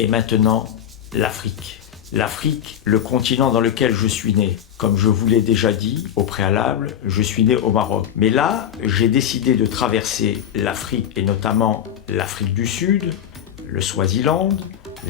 Et maintenant, l'Afrique. L'Afrique, le continent dans lequel je suis né. Comme je vous l'ai déjà dit au préalable, je suis né au Maroc. Mais là, j'ai décidé de traverser l'Afrique, et notamment l'Afrique du Sud, le Swaziland,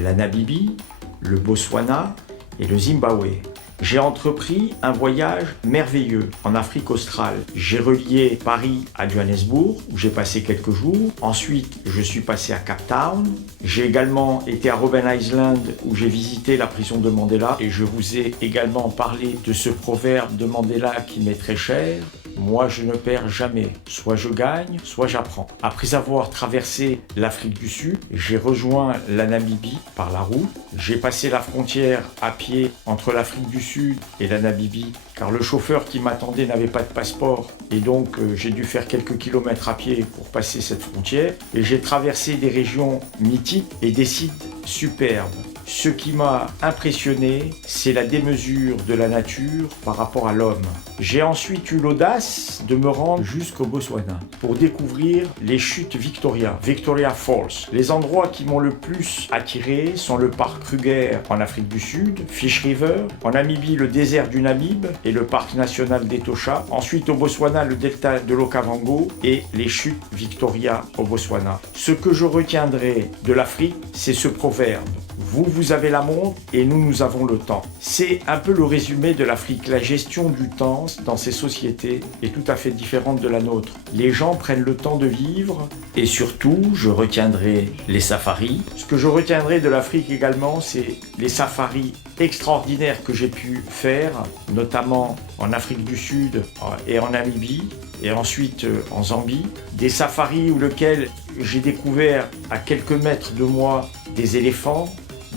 la Namibie, le Botswana et le Zimbabwe. J'ai entrepris un voyage merveilleux en Afrique australe. J'ai relié Paris à Johannesburg, où j'ai passé quelques jours. Ensuite, je suis passé à Cape Town. J'ai également été à Robben Island, où j'ai visité la prison de Mandela. Et je vous ai également parlé de ce proverbe de Mandela qui m'est très cher. Moi, je ne perds jamais. Soit je gagne, soit j'apprends. Après avoir traversé l'Afrique du Sud, j'ai rejoint la Namibie par la route. J'ai passé la frontière à pied entre l'Afrique du Sud et la Namibie, car le chauffeur qui m'attendait n'avait pas de passeport. Et donc, j'ai dû faire quelques kilomètres à pied pour passer cette frontière. Et j'ai traversé des régions mythiques et des sites superbes. Ce qui m'a impressionné, c'est la démesure de la nature par rapport à l'homme. J'ai ensuite eu l'audace de me rendre jusqu'au Botswana pour découvrir les chutes Victoria, Victoria Falls. Les endroits qui m'ont le plus attiré sont le parc Kruger en Afrique du Sud, Fish River, en Namibie le désert du Namib et le parc national d'Etosha. Ensuite au Botswana le delta de l'Okavango et les chutes Victoria au Botswana. Ce que je retiendrai de l'Afrique, c'est ce proverbe. Vous avez la montre et nous avons le temps. C'est un peu le résumé de l'Afrique. La gestion du temps dans ces sociétés est tout à fait différente de la nôtre. Les gens prennent le temps de vivre et surtout, je retiendrai les safaris. Ce que je retiendrai de l'Afrique également, c'est les safaris extraordinaires que j'ai pu faire, notamment en Afrique du Sud et en Namibie et ensuite en Zambie. Des safaris où lequel j'ai découvert à quelques mètres de moi des éléphants,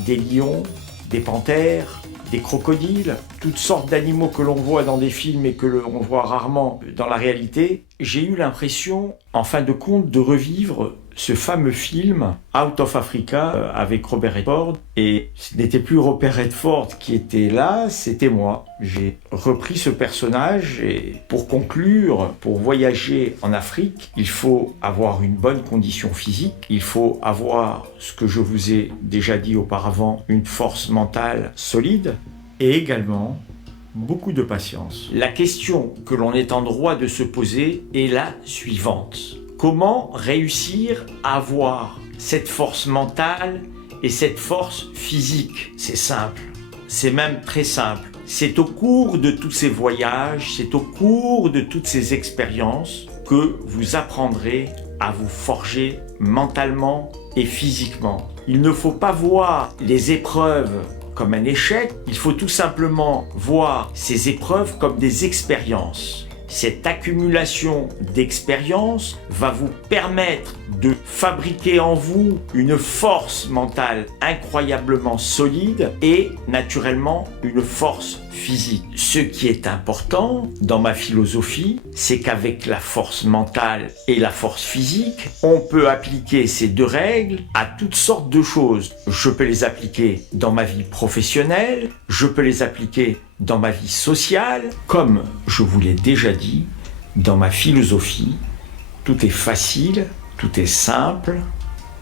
des lions, des panthères, des crocodiles, toutes sortes d'animaux que l'on voit dans des films et que l'on voit rarement dans la réalité. J'ai eu l'impression, en fin de compte, de revivre ce fameux film Out of Africa avec Robert Redford. Et ce n'était plus Robert Redford qui était là, c'était moi. J'ai repris ce personnage et pour conclure, pour voyager en Afrique, il faut avoir une bonne condition physique, il faut avoir, ce que je vous ai déjà dit auparavant, une force mentale solide et également beaucoup de patience. La question que l'on est en droit de se poser est la suivante. Comment réussir à avoir cette force mentale et cette force physique? C'est simple, c'est même très simple. C'est au cours de tous ces voyages, c'est au cours de toutes ces expériences que vous apprendrez à vous forger mentalement et physiquement. Il ne faut pas voir les épreuves comme un échec, il faut tout simplement voir ces épreuves comme des expériences. Cette accumulation d'expériences va vous permettre de fabriquer en vous une force mentale incroyablement solide et naturellement une force physique. Ce qui est important dans ma philosophie, c'est qu'avec la force mentale et la force physique, on peut appliquer ces deux règles à toutes sortes de choses. Je peux les appliquer dans ma vie professionnelle, je peux les appliquer dans ma vie sociale, comme je vous l'ai déjà dit, dans ma philosophie, tout est facile, tout est simple.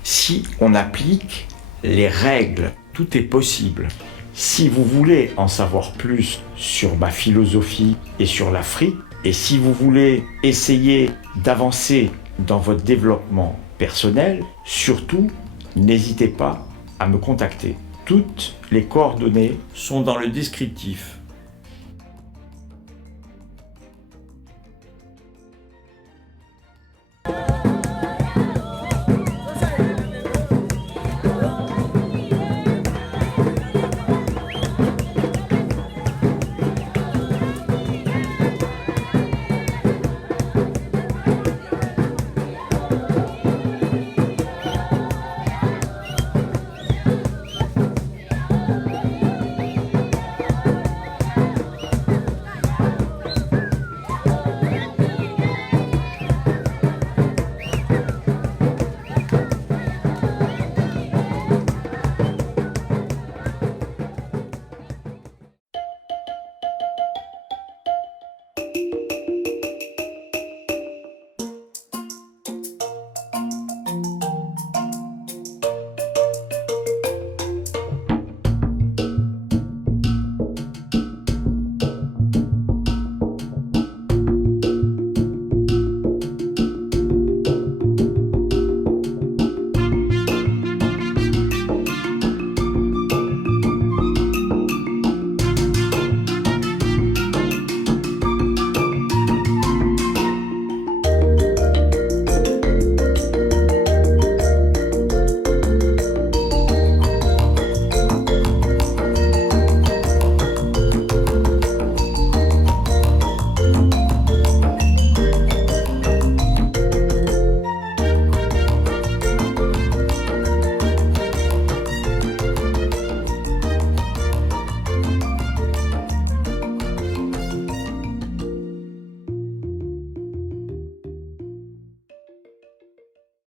Si on applique les règles, tout est possible. Si vous voulez en savoir plus sur ma philosophie et sur l'Afrique, et si vous voulez essayer d'avancer dans votre développement personnel, surtout, n'hésitez pas à me contacter. Toutes les coordonnées sont dans le descriptif.